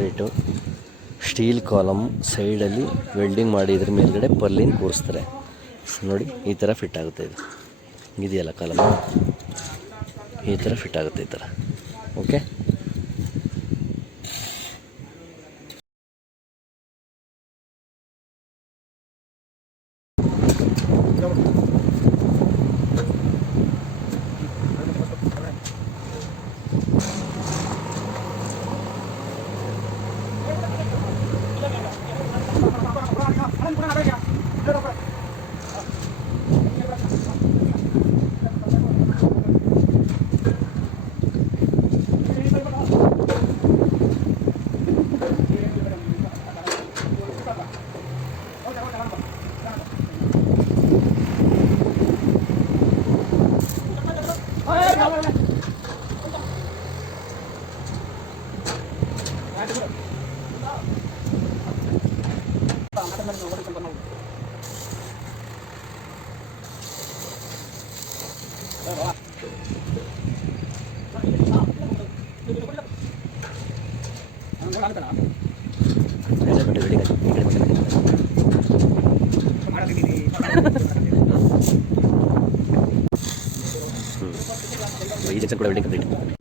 Plate, steel column ಸೈಡಲ್ಲಿ welding ಮಾಡಿ ಇದ್ರ ಮೇಲ್ಗಡೆ ಪರ್ಲಿನ್ ಕೂರಿಸ್ತಾರೆ. ನೋಡಿ ಈ ಥರ ಫಿಟ್ ಆಗುತ್ತೆ. ಇದು ಇದೆಯಲ್ಲ ಕಾಲಮ್, ಈ ಥರ ಫಿಟ್ ಆಗುತ್ತೆ ಈ ಥರ. ಓಕೆ,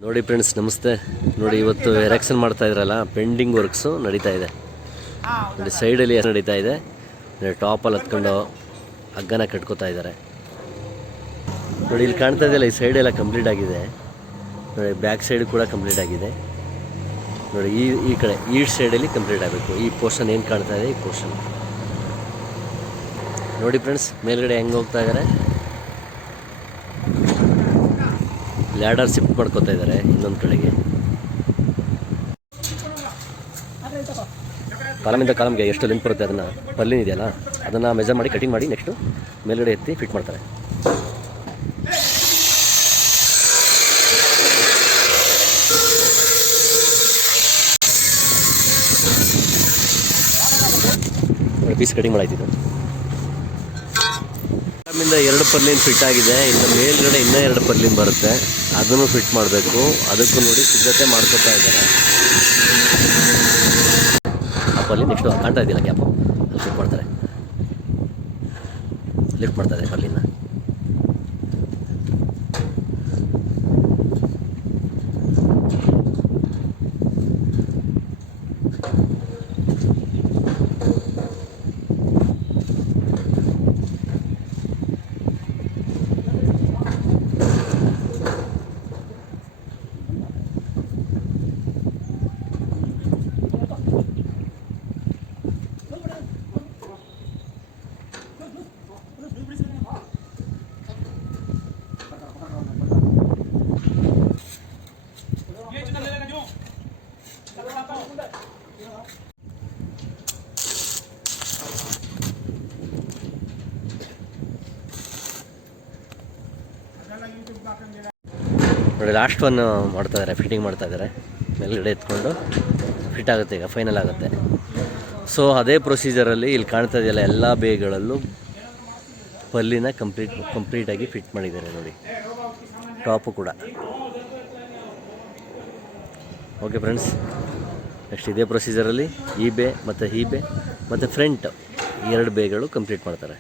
ನೋಡಿ ಫ್ರೆಂಡ್ಸ್ ನಮಸ್ತೆ. ನೋಡಿ ಇವತ್ತು ಎರೆಕ್ಷನ್ ಮಾಡ್ತಾ ಇದ್ರಲ್ಲ, ಪೆಂಡಿಂಗ್ ವರ್ಕ್ಸು ನಡೀತಾ ಇದೆ. ನೋಡಿ ಸೈಡಲ್ಲಿ ನಡೀತಾ ಇದೆ. ಟಾಪಲ್ಲಿ ಹತ್ಕೊಂಡು ಹಗ್ಗನ ಕಟ್ಕೋತಾ ಇದ್ದಾರೆ. ನೋಡಿ ಇಲ್ಲಿ ಕಾಣ್ತಾ ಇದೆಯಲ್ಲ, ಈ ಸೈಡೆಲ್ಲ ಕಂಪ್ಲೀಟ್ ಆಗಿದೆ. ನೋಡಿ ಬ್ಯಾಕ್ ಸೈಡ್ ಕೂಡ ಕಂಪ್ಲೀಟ್ ಆಗಿದೆ. ನೋಡಿ ಈ ಕಡೆ ಈ ಸೈಡಲ್ಲಿ ಕಂಪ್ಲೀಟ್ ಆಗಬೇಕು. ಈ ಪೋರ್ಷನ್ ಏನು ಕಾಣ್ತಾ ಇದೆ, ಈ ಪೋರ್ಷನ್ ನೋಡಿ ಫ್ರೆಂಡ್ಸ್. ಮೇಲ್ಗಡೆ ಹೆಂಗೆ ಹೋಗ್ತಾ ಇದ್ದಾರೆ, ಲ್ಯಾಡರ್ ಶಿಫ್ಟ್ ಮಾಡ್ಕೋತಾ ಇದ್ದಾರೆ ಇನ್ನೊಂದು ಕಡೆಗೆ. ಕಾಲಮಿಂದ ಕಾಲಮ್ಗೆ ಎಷ್ಟು ಲೆಂತ್ ಬರುತ್ತೆ ಅದನ್ನು ಪರ್ಲಿನ್ ಇದೆಯಲ್ಲ ಅದನ್ನು ಮೆಜರ್ ಮಾಡಿ ಕಟಿಂಗ್ ಮಾಡಿ ನೆಕ್ಸ್ಟು ಮೇಲ್ಗಡೆ ಎತ್ತಿ ಫಿಟ್ ಮಾಡ್ತಾರೆ. ಪೀಸ್ ಕಟಿಂಗ್ ಮಾಡಾಯ್ತಿದ್ದು. ಕಾಲಮಿಂದ 2 ಪರ್ಲಿನ್ ಫಿಟ್ ಆಗಿದೆ. ಇನ್ನು ಮೇಲ್ಗಡೆ ಇನ್ನೂ 2 ಪರ್ಲಿನ್ ಬರುತ್ತೆ, ಅದನ್ನು ಫಿಟ್ ಮಾಡಬೇಕು. ಅದಕ್ಕೂ ನೋಡಿ ಸಿದ್ಧತೆ ಮಾಡ್ಕೋತಾ ಇದ್ದಾರೆ. ಆ ಪರ್ಲಿನ್ ನೆಕ್ಸ್ಟು ಕಾಣ್ತಾ ಇದೆಯಲ್ಲ ಗ್ಯಾಪು, ಅಲ್ಲಿ ಫಿಟ್ ಮಾಡ್ತಾರೆ. ಲಿಫ್ಟ್ ಮಾಡ್ತಾ ಇದೆ ಪರ್ಲಿನ. ನೋಡಿ ಲಾಸ್ಟ್ ಒನ್ ಮಾಡ್ತಾ ಇದ್ದಾರೆ, ಫಿಟ್ಟಿಂಗ್ ಮಾಡ್ತಾ ಇದ್ದಾರೆ. ಮೇಲ್ಗಡೆ ಎತ್ಕೊಂಡು ಫಿಟ್ ಆಗುತ್ತೆ, ಈಗ ಫೈನಲ್ ಆಗುತ್ತೆ. ಸೊ ಅದೇ ಪ್ರೊಸೀಜರಲ್ಲಿ ಇಲ್ಲಿ ಕಾಣ್ತಾ ಇದೆಯಲ್ಲ, ಎಲ್ಲ ಬೇಗಳಲ್ಲೂ ಪಲ್ಲಿನ ಕಂಪ್ಲೀಟಾಗಿ ಫಿಟ್ ಮಾಡಿದ್ದಾರೆ ನೋಡಿ, ಟಾಪು ಕೂಡ. ಓಕೆ ಫ್ರೆಂಡ್ಸ್, ನೆಕ್ಸ್ಟ್ ಇದೇ ಪ್ರೊಸೀಜರಲ್ಲಿ ಈ ಬೇ ಮತ್ತು ಈ ಬೇ ಮತ್ತು ಫ್ರಂಟ್ 2 ಬೇಗಳು ಕಂಪ್ಲೀಟ್ ಮಾಡ್ತಾರೆ.